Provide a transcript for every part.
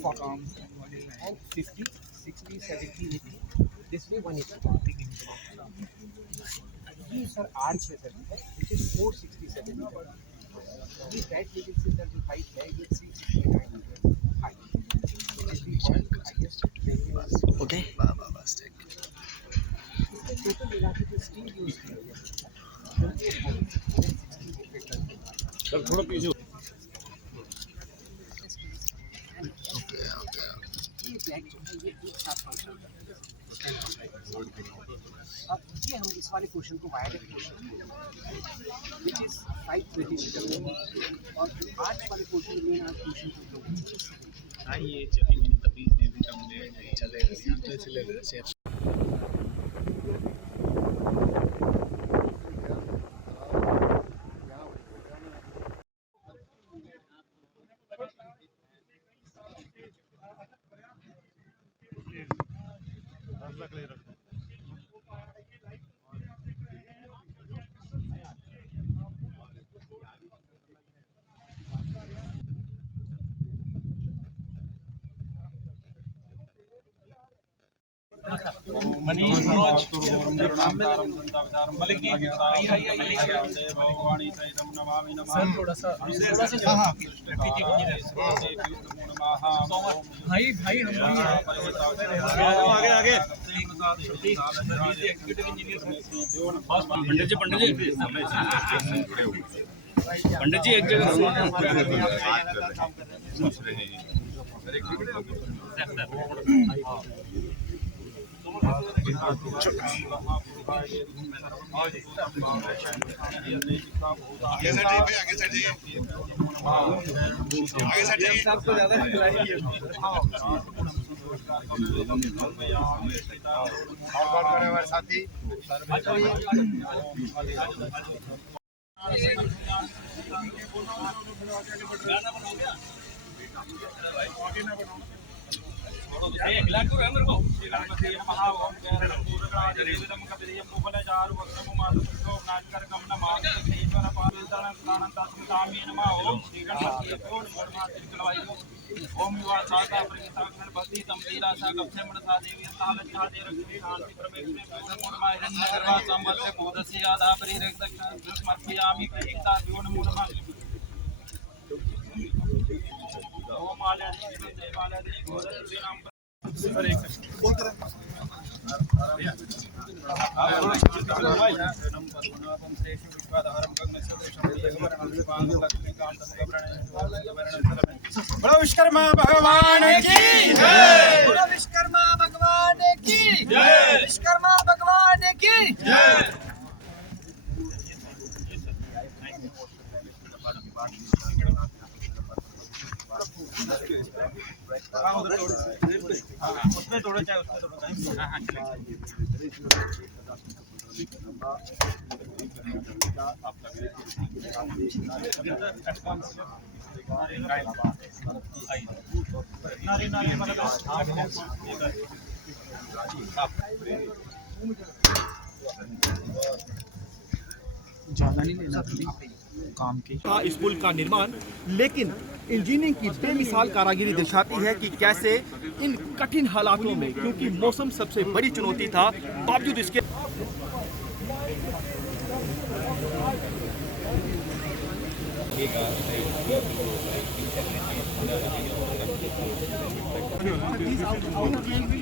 and 50, 60, 70, 80. This way 180. These are arch है sir, which is 467 meter. This that we will see that the height there will see 69 meters height. This is the world highest building. Okay. इसका total मिला के जो steel use किया गया है, sir थोड़ा पीछे ये ब्लैक जो है ये एक साथ फंक्शन करता है। अब ये हम इस वाले क्वेश्चन को wireless question which is 520 meter और आज वाले क्वेश्चन में आज क्वेश्चन को ये चलेंगे तभी ने भी हमने चलेगा तो चलेगा शेयर मनीष मनोज मलिक जी भगवानी सहितम नमामि नमः थोड़ा सा हां भाई भाई हम आगे आगे एग्जीक्यूटिव इंजीनियर पंडित जी एक जगह आगे सबको ज्यादा खिलाएंगे और करे हमारे साथी एक लाख तो मेरे को श्री गणपति नमः ओम गणपति पूर्णराजदेवतम कपिलयं मुफलचारु वक्त्रमु मातुतो नाटकर कमन मातुश्रीश्वर पालितन स्नानंतास्मि नमः ओम श्री गणपति कोण मोडमातिकलवायु ओम विवासाता प्रगिता गणपति तमलीला सा गप्छमणसा देवी तालच्छा दे रक्षि शांति परमेश्वरे मोडमायन नगरवा संवत्सर बोधस्य आदा परिरेक दक्षिण समर्पयामि प्रहिता जोन मोडमा ओम आलयति देवालयति गोदश्री नाम सर एक बोल कर बोलो विश्वकर्मा भगवान की जय बोलो विश्वकर्मा भगवान की जय विश्वकर्मा भगवान की जय उसमें थोड़ा चाहे उसमें थोड़ा ज्यादा नहीं लेना काम के इस पुल का निर्माण, लेकिन इंजीनियरिंग की बेमिसाल कारीगरी दर्शाती है कि कैसे इन कठिन हालातों में, क्योंकि मौसम सबसे बड़ी चुनौती था, बावजूद इसके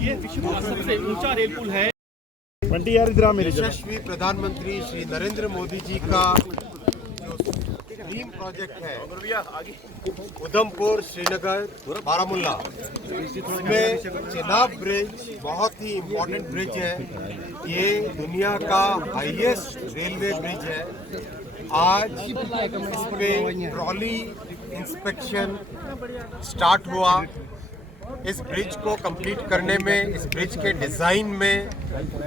ये विश्व का सबसे ऊंचा रेल पुल है। यशस्वी प्रधानमंत्री श्री नरेंद्र मोदी जी का जो ड्रीम प्रोजेक्ट है उधमपुर श्रीनगर बारामूला, इसमें चेनाब ब्रिज बहुत ही इम्पोर्टेंट ब्रिज है। ये दुनिया का हाईएस्ट रेलवे ब्रिज है। आज इस पे ट्रॉली इंस्पेक्शन स्टार्ट हुआ। इस ब्रिज को कंप्लीट करने में, इस ब्रिज के डिज़ाइन में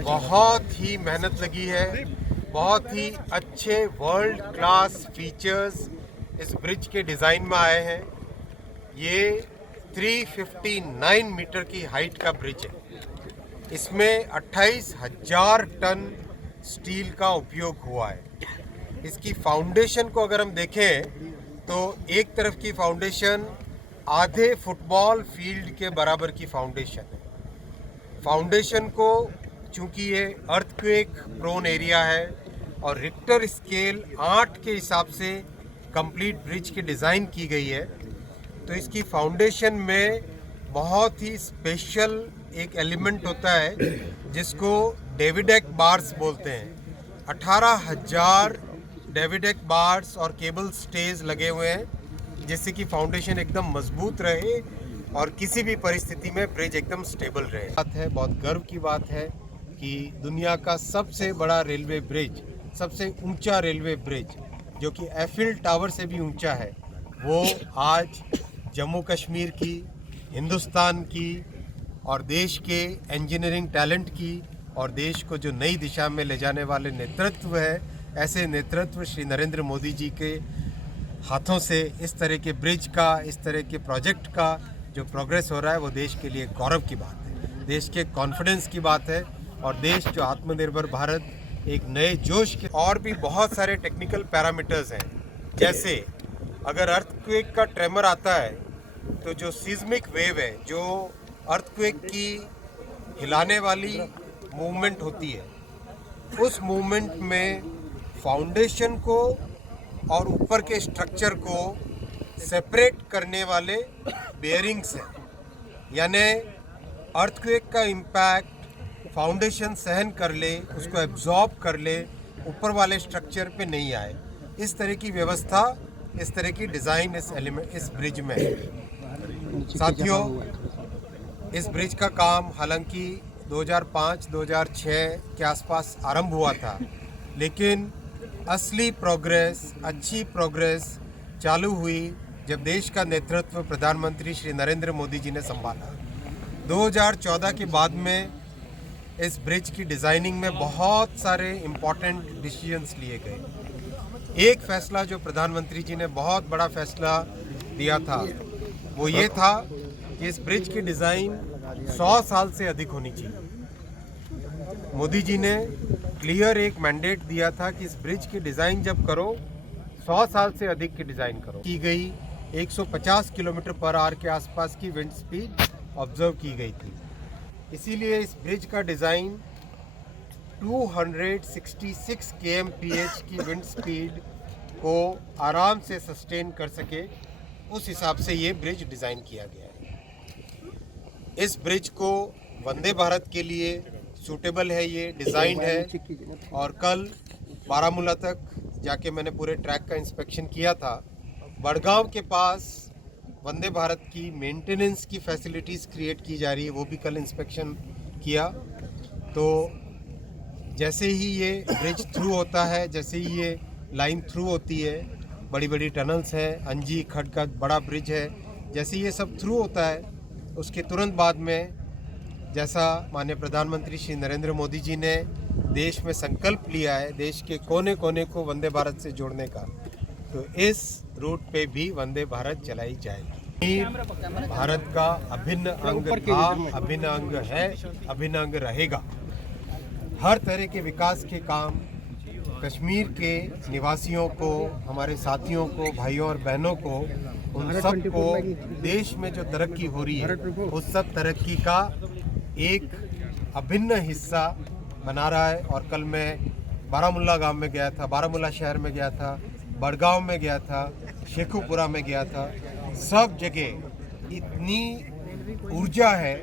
बहुत ही मेहनत लगी है। बहुत ही अच्छे वर्ल्ड क्लास फीचर्स इस ब्रिज के डिज़ाइन में आए हैं। ये 359 मीटर की हाइट का ब्रिज है। इसमें 28,000 टन स्टील का उपयोग हुआ है। इसकी फाउंडेशन को अगर हम देखें तो एक तरफ की फाउंडेशन आधे फुटबॉल फील्ड के बराबर की फाउंडेशन है। फाउंडेशन को चूंकि ये अर्थक्वेक प्रोन एरिया है और रिक्टर स्केल 8 के हिसाब से कंप्लीट ब्रिज की डिज़ाइन की गई है, तो इसकी फाउंडेशन में बहुत ही स्पेशल एक एलिमेंट होता है जिसको डेविडेक बार्स बोलते हैं। 18,000 डेविडेक बार्स और केबल स्टेज लगे हुए हैं जिससे कि फाउंडेशन एकदम मजबूत रहे और किसी भी परिस्थिति में ब्रिज एकदम स्टेबल रहे। बात है, बहुत गर्व की बात है कि दुनिया का सबसे बड़ा रेलवे ब्रिज, सबसे ऊंचा रेलवे ब्रिज जो कि एफिल टावर से भी ऊंचा है, वो आज जम्मू कश्मीर की, हिंदुस्तान की और देश के इंजीनियरिंग टैलेंट की और देश को जो नई दिशा में ले जाने वाले नेतृत्व है, ऐसे नेतृत्व श्री नरेंद्र मोदी जी के हाथों से इस तरह के ब्रिज का, इस तरह के प्रोजेक्ट का जो प्रोग्रेस हो रहा है वो देश के लिए गौरव की बात है, देश के कॉन्फिडेंस की बात है और देश जो आत्मनिर्भर भारत एक नए जोश के। और भी बहुत सारे टेक्निकल पैरामीटर्स हैं, जैसे अगर अर्थक्वेक का ट्रेमर आता है तो जो सीस्मिक वेव है, जो अर्थक्वेक की हिलाने वाली मूवमेंट होती है, उस मूवमेंट में फाउंडेशन को और ऊपर के स्ट्रक्चर को सेपरेट करने वाले बेयरिंग्स हैं, यानी अर्थक्वेक का इम्पैक्ट फाउंडेशन सहन कर ले, उसको एब्जॉर्ब कर ले, ऊपर वाले स्ट्रक्चर पे नहीं आए। इस तरह की व्यवस्था, इस तरह की डिज़ाइन इस ब्रिज में है। साथियों, इस ब्रिज का काम हालांकि 2005-2006 के आसपास आरंभ हुआ था, लेकिन असली प्रोग्रेस, अच्छी प्रोग्रेस चालू हुई जब देश का नेतृत्व प्रधानमंत्री श्री नरेंद्र मोदी जी ने संभाला। 2014 के बाद में इस ब्रिज की डिज़ाइनिंग में बहुत सारे इम्पोर्टेंट डिसीजंस लिए गए। एक फैसला जो प्रधानमंत्री जी ने बहुत बड़ा फैसला दिया था वो ये था कि इस ब्रिज की डिज़ाइन 100 साल से अधिक होनी चाहिए। मोदी जी ने क्लियर एक मैंडेट दिया था कि इस ब्रिज की डिज़ाइन जब करो 100 साल से अधिक की डिज़ाइन करो। की गई 150 किलोमीटर पर आवर के आसपास की विंड स्पीड ऑब्जर्व की गई थी, इसीलिए इस ब्रिज का डिज़ाइन 266 kmph की विंड स्पीड को आराम से सस्टेन कर सके, उस हिसाब से ये ब्रिज डिज़ाइन किया गया है। इस ब्रिज को वंदे भारत के लिए सूटेबल है, ये डिज़ाइन है। और कल बारामूला तक जाके मैंने पूरे ट्रैक का इंस्पेक्शन किया था। बड़गांव के पास वंदे भारत की मेंटेनेंस की फैसिलिटीज़ क्रिएट की जा रही है, वो भी कल इंस्पेक्शन किया। तो जैसे ही ये ब्रिज थ्रू होता है, जैसे ही ये लाइन थ्रू होती है, बड़ी बड़ी टनल्स हैं, अंजी खड का बड़ा ब्रिज है, जैसे ये सब थ्रू होता है उसके तुरंत बाद में, जैसा माननीय प्रधानमंत्री श्री नरेंद्र मोदी जी ने देश में संकल्प लिया है देश के कोने कोने को वंदे भारत से जोड़ने का, तो इस रूट पे भी वंदे भारत चलाई जाएगी। भारत का अभिन्न अंग था, अभिन्न अंग है, अभिन्न अंग रहेगा। हर तरह के विकास के काम कश्मीर के निवासियों को, हमारे साथियों को, भाइयों और बहनों को, उन सब को देश में जो तरक्की हो रही है उस सब तरक्की का एक अभिन्न हिस्सा बना रहा है। और कल मैं बारामूला गांव में गया था, बारामूला शहर में गया था, बड़गांव में गया था, शेखुपुरा में गया था। सब जगह इतनी ऊर्जा है,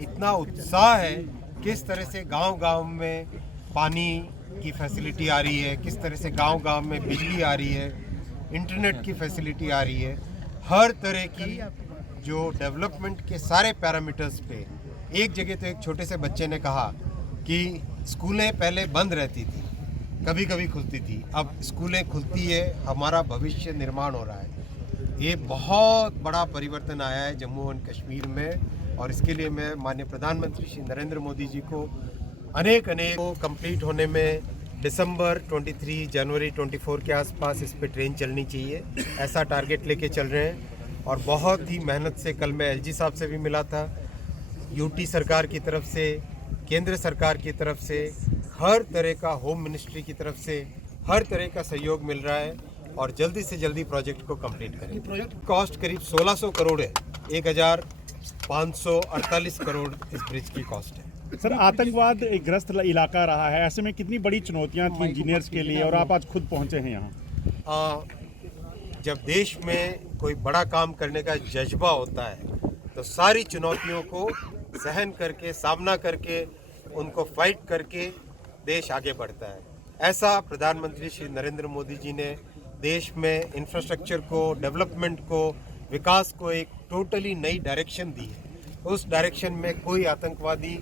इतना उत्साह है, किस तरह से गांव-गांव में पानी की फैसिलिटी आ रही है, किस तरह से गांव-गांव में बिजली आ रही है, इंटरनेट की फैसिलिटी आ रही है। हर तरह की जो डेवलपमेंट के सारे पैरामीटर्स पे, एक जगह तो एक छोटे से बच्चे ने कहा कि स्कूलें पहले बंद रहती थी, कभी कभी खुलती थी, अब स्कूलें खुलती है, हमारा भविष्य निर्माण हो रहा है। ये बहुत बड़ा परिवर्तन आया है जम्मू एंड कश्मीर में, और इसके लिए मैं माननीय प्रधानमंत्री श्री नरेंद्र मोदी जी को अनेक कंप्लीट होने में दिसंबर 23, जनवरी 24 के आसपास इस पे ट्रेन चलनी चाहिए, ऐसा टारगेट लेके चल रहे हैं। और बहुत ही मेहनत से कल मैं एलजी साहब से भी मिला था, यूटी सरकार की तरफ से, केंद्र सरकार की तरफ से, हर तरह का, होम मिनिस्ट्री की तरफ से हर तरह का सहयोग मिल रहा है और जल्दी से जल्दी प्रोजेक्ट को कंप्लीट करें। प्रोजेक्ट कॉस्ट करीब 1600 करोड़ है। 1548 करोड़ इस ब्रिज की कॉस्ट है। सर, आतंकवाद एक ग्रस्त इलाका रहा है, ऐसे में कितनी बड़ी चुनौतियां थी इंजीनियर्स के लिए और आप आज खुद पहुंचे हैं यहाँ? जब देश में कोई बड़ा काम करने का जज्बा होता है तो सारी चुनौतियों को सहन करके, सामना करके, उनको फाइट करके देश आगे बढ़ता है। ऐसा प्रधानमंत्री श्री नरेंद्र मोदी जी ने देश में इंफ्रास्ट्रक्चर को, डेवलपमेंट को, विकास को एक टोटली नई डायरेक्शन दी है। उस डायरेक्शन में कोई आतंकवादी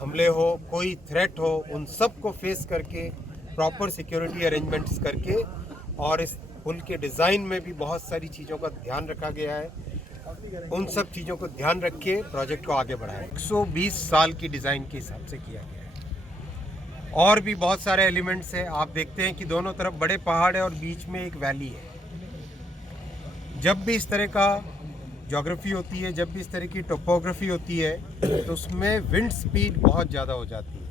हमले हो, कोई थ्रेट हो, उन सब को फेस करके, प्रॉपर सिक्योरिटी अरेंजमेंट्स करके, और इस पुल के डिज़ाइन में भी बहुत सारी चीज़ों का ध्यान रखा गया है। उन सब चीज़ों को ध्यान रख के प्रोजेक्ट को आगे बढ़ाया। 120 साल की डिज़ाइन के हिसाब से किया गया है। और भी बहुत सारे एलिमेंट्स हैं। आप देखते हैं कि दोनों तरफ बड़े पहाड़ है और बीच में एक वैली है। जब भी इस तरह का ज्योग्राफी होती है, जब भी इस तरह की टोपोग्राफी होती है, तो उसमें विंड स्पीड बहुत ज़्यादा हो जाती है।